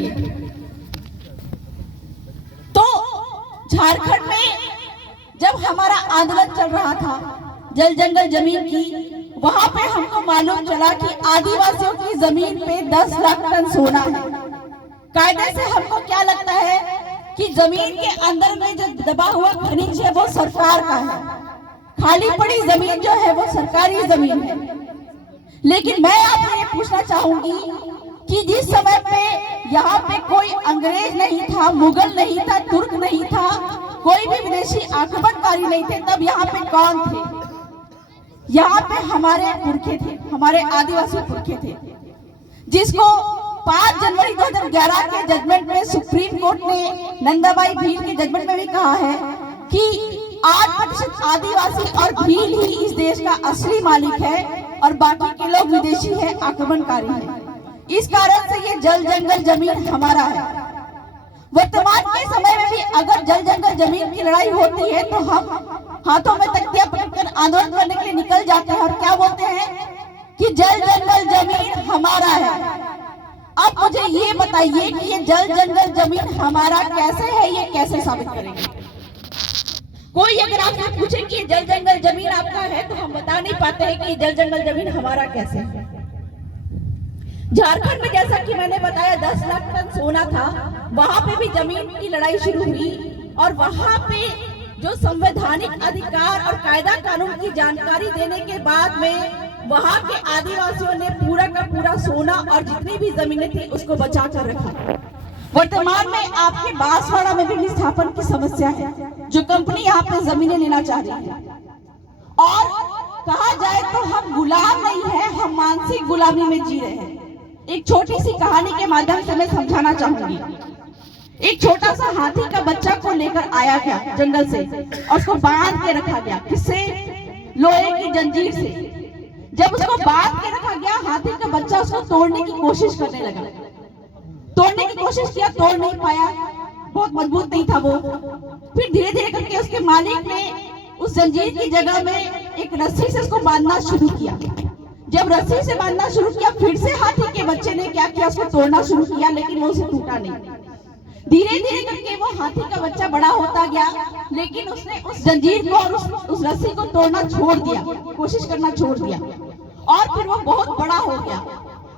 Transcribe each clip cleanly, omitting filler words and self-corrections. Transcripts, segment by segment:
रखिए। तो झारखंड में जब हमारा आंदोलन चल रहा था जल जंगल जमीन की, वहां पे हमको मालूम चला कि आदिवासियों की जमीन पे 10 लाख टन सोना है। कायदे से हमको क्या लगता है कि जमीन के अंदर में जो दबा हुआ खनिज है वो सरकार का है, खाली पड़ी जमीन जो है वो सरकारी जमीन है। लेकिन मैं आपसे ये पूछना चाहूंगी कि जिस समय पे यहाँ पे कोई अंग्रेज नहीं था, मुगल नहीं था, तुर्क नहीं था, कोई भी विदेशी आक्रमणकारी नहीं थे, तब यहाँ पे कौन थे? यहाँ पे हमारे पुरखे थे, हमारे आदिवासी पुरखे थे, जिसको 5 जनवरी 2011 के जजमेंट में सुप्रीम कोर्ट ने नंदाबाई भील के जजमेंट में भी कहा है कि 8% आदिवासी और भील ही इस देश का असली मालिक है और बाकी के लोग विदेशी है, आक्रमणकारी है। इस कारण से ये जल जंगल जमीन हमारा है। वर्तमान के समय में भी अगर जल जंगल जमीन की लड़ाई होती है तो हम हाथों में तख्तियां पकड़कर आंदोलन करने के लिए निकल जाते हैं और क्या बोलते हैं कि जल जंगल जमीन हमारा है। अब मुझे ये बताइए कि ये जल जंगल जमीन हमारा कैसे है, ये कैसे साबित करेंगे? कोई अगर आपसे पूछे कि जल जंगल जमीन आपका है तो हम बता नहीं पाते हैं कि जल जंगल जमीन हमारा कैसे है। झारखंड में जैसा कि मैंने बताया 10 लाख टन सोना था, वहां पे भी जमीन की लड़ाई शुरू हुई और वहां पे जो संवैधानिक अधिकार और कायदा कानून की जानकारी देने के बाद में वहां के आदिवासियों ने पूरा का पूरा सोना और जितनी भी जमीनें थी उसको बचा कर रखा। वर्तमान में आपके बांसवाड़ा में भी विस्थापन की समस्या है, जो कंपनी यहाँ पे जमीनें लेना चाह रही है। और कहा जाए तो हम गुलाम नहीं है, हम मानसिक गुलामी में जी रहे हैं। एक छोटी सी कहानी के माध्यम से मैं समझाना चाहूंगी। एक छोटा सा हाथी का बच्चा को लेकर आया गया जंगल से और उसको बांध के रखा गया, किससे? लोहे की जंजीर से। जब उसको बांध के रखा गया, हाथी का बच्चा उसको तोड़ने की कोशिश करने लगा। तोड़ने की कोशिश किया, तोड़ नहीं पाया, बहुत मजबूत नहीं था वो। फिर धीरे धीरे करके उसके मालिक ने उस जंजीर की जगह में एक रस्सी से उसको बांधना शुरू किया। जब रस्सी से बांधना शुरू किया, फिर से हाथी के बच्चे ने क्या किया, उसको तोड़ना शुरू किया, लेकिन वो उसे टूटा नहीं। धीरे धीरे करके वो हाथी का बच्चा बड़ा होता गया, लेकिन उसने उस जंजीर को और उस रस्सी को तोड़ना छोड़ दिया, कोशिश करना छोड़ दिया। और फिर वो बहुत बड़ा हो गया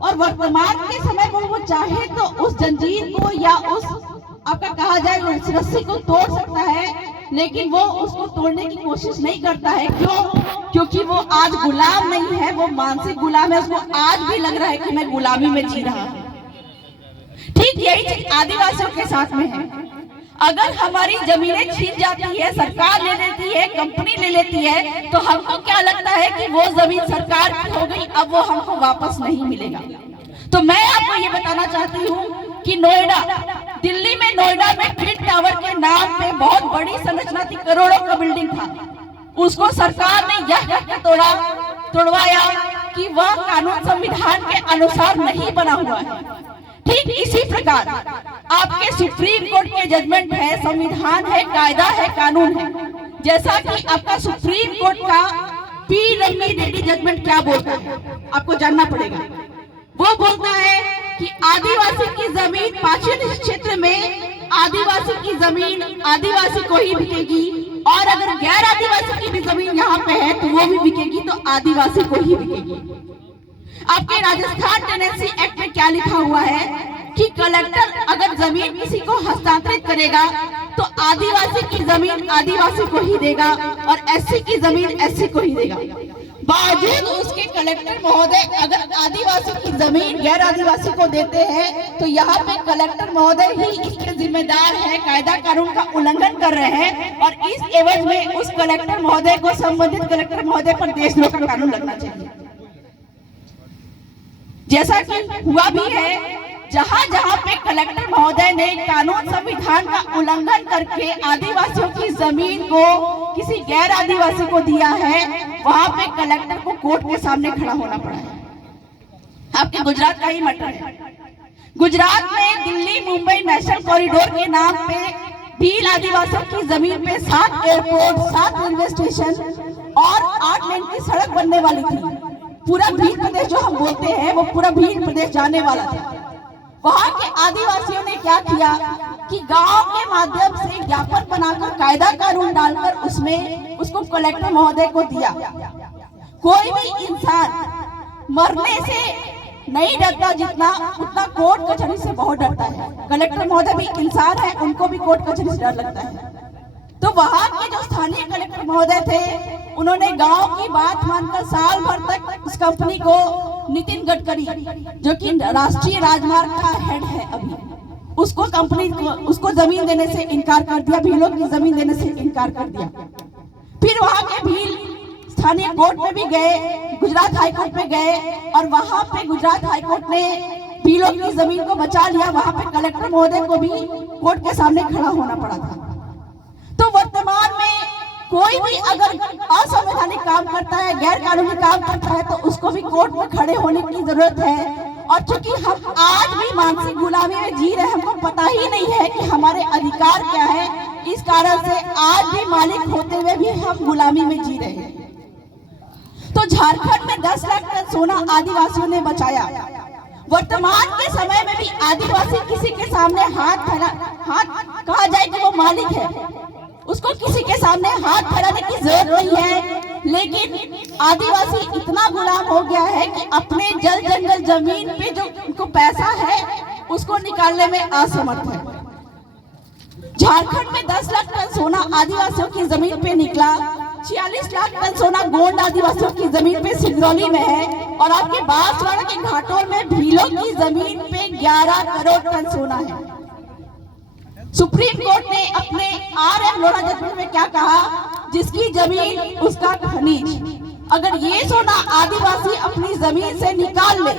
और वर्तमान के समय में वो चाहे तो उस जंजीर को या उस आपका कहा जाए उस रस्सी को तोड़ सकता है, लेकिन वो उसको तोड़ने की कोशिश नहीं करता है। क्यों? क्योंकि वो आज गुलाम नहीं है, वो मानसिक गुलाम है। उसको आज भी लग रहा है कि मैं गुलामी में जी रहा हूं। ठीक यही चीज आदिवासियों के साथ में है। अगर हमारी जमीनें छीन जाती है, सरकार ले लेती है, कंपनी ले लेती है, तो हमको क्या लगता है कि वो जमीन सरकार की हो गई, अब वो हमको वापस नहीं मिलेगा। तो मैं आपको ये बताना चाहती हूँ कि नोएडा, दिल्ली में नोएडा में ट्विन टावर के नाम पे बहुत बड़ी संरचना थी, करोड़ों का बिल्डिंग था। उसको सरकार ने यह तोड़वाया कि वह कानून संविधान के अनुसार नहीं बना हुआ है। ठीक इसी प्रकार आपके सुप्रीम कोर्ट के जजमेंट है, संविधान है, कायदा है, कानून है। जैसा कि आपका सुप्रीम कोर्ट का पी रमी रेड्डी जजमेंट क्या बोलता है, आपको जानना पड़ेगा। वो बोलता है कि आदिवासी की जमीन पाचन क्षेत्र में आदिवासी की जमीन आदिवासी को ही बिकेगी, और अगर गैर आदिवासी की भी जमीन यहाँ पे है तो वो भी बिकेगी, तो आदिवासी को ही बिकेगी। आपके राजस्थान टेनेंसी एक्ट में क्या लिखा हुआ है कि कलेक्टर अगर जमीन किसी को हस्तांतरित करेगा तो आदिवासी की जमीन आदिवासी को ही देगा और एससी की जमीन एससी को ही देगा। बावजूद उसके कलेक्टर महोदय अगर आदिवासी की जमीन गैर आदिवासी को देते हैं तो यहाँ पे कलेक्टर महोदय ही इसके जिम्मेदार है, कायदा कानून का उल्लंघन कर रहे हैं, और इस एवज में उस कलेक्टर महोदय को, संबंधित कलेक्टर महोदय पर देशद्रोह का कानून लगना चाहिए। जैसा कि हुआ भी है, जहां जहां पे कलेक्टर महोदय ने कानून संविधान का उल्लंघन करके आदिवासियों की जमीन को किसी गैर आदिवासी को दिया है, वहां पे कलेक्टर को कोर्ट के सामने खड़ा होना पड़ा है। आपके गुजरात का ही मैटर है। गुजरात में दिल्ली मुंबई नेशनल कॉरिडोर के नाम पे भील आदिवासियों की जमीन पे 7 एयरपोर्ट, 7 रेलवे स्टेशन और 8 लेन की सड़क बनने वाली थी। पूरा भील प्रदेश जो हम बोलते हैं वो पूरा भील प्रदेश जाने वाला था। वहां के आदिवासियों क्या किया कि गांव के माध्यम से ज्ञापन बनाकर कायदा कानून डालकर उसमें उसको कलेक्टर महोदय को दिया। कोई भी इंसान मरने से नहीं डरता जितना उतना कोर्ट कचहरी से बहुत डरता है। कलेक्टर महोदय भी इंसान है, उनको भी कोर्ट कचहरी से डर लगता है। तो वहां के जो स्थानीय कलेक्टर महोदय थे, उन्होंने गांव की बात मानकर साल भर तक उस कंपनी को, नितिन गडकरी जो कि राष्ट्रीय राजमार्ग का हेड है अभी, उसको कंपनी उसको जमीन देने से इनकार कर दिया, भीलों की जमीन देने से इनकार कर दिया। फिर वहां के भील स्थानीय कोर्ट में भी गए, गुजरात हाई कोर्ट में गए और वहां पे गुजरात हाई कोर्ट ने भीलों की जमीन को बचा लिया। वहां पे कलेक्टर महोदय को भी कोर्ट के सामने खड़ा होना पड़ा था। तो वर्तमान में कोई भी अगर असंवैधानिक काम करता है, गैर कानूनी काम करता है, तो उसको भी कोर्ट में खड़े होने की जरूरत है। और चूंकि हम आज भी मानसिक गुलामी में जी रहे हैं, हमको पता ही नहीं है कि हमारे अधिकार क्या है, इस कारण से आज भी मालिक होते हुए भी हम गुलामी में जी रहे हैं। तो झारखंड में 10 लाख टन सोना आदिवासियों ने बचाया। वर्तमान के समय में भी आदिवासी किसी के सामने हाथ कहा जाए कि वो मालिक है, उसको किसी के सामने हाथ फैलाने की जरूरत नहीं है। लेकिन आदिवासी इतना गुलाम हो गया है कि अपने जल जंगल जमीन पे जो उनको पैसा है उसको निकालने में असमर्थ है। झारखंड में 10 लाख टन सोना आदिवासियों की जमीन पे निकला। 46 लाख टन सोना गोंड आदिवासियों की जमीन पे सिंगरौली में है और आपके बांसवाड़ा के घाटों में भीलों की जमीन पे 11 करोड़ टन सोना है। सुप्रीम कोर्ट ने अपने RM लोढ़ा जजमेंट में क्या कहा, जिसकी जमीन उसका खनिज। अगर ये सोना आदिवासी अपनी जमीन से निकाल ले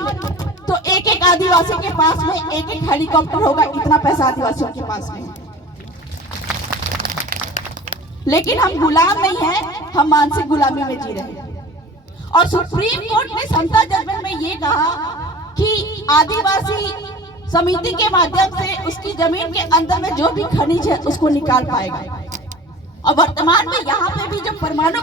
तो एक एक आदिवासी के पास में एक एक हेलीकॉप्टर होगा, इतना पैसा आदिवासियों के पास में है। लेकिन हम गुलाम नहीं हैं, हम मानसिक गुलामी में जी रहे हैं। और सुप्रीम कोर्ट ने समता जजमेंट में ये कहा कि आदिवासी समिति के माध्यम से उसकी जमीन के अंदर में जो भी खनिज है उसको निकाल पाएगा। और वर्तमान में यहाँ पे भी जो परमाणु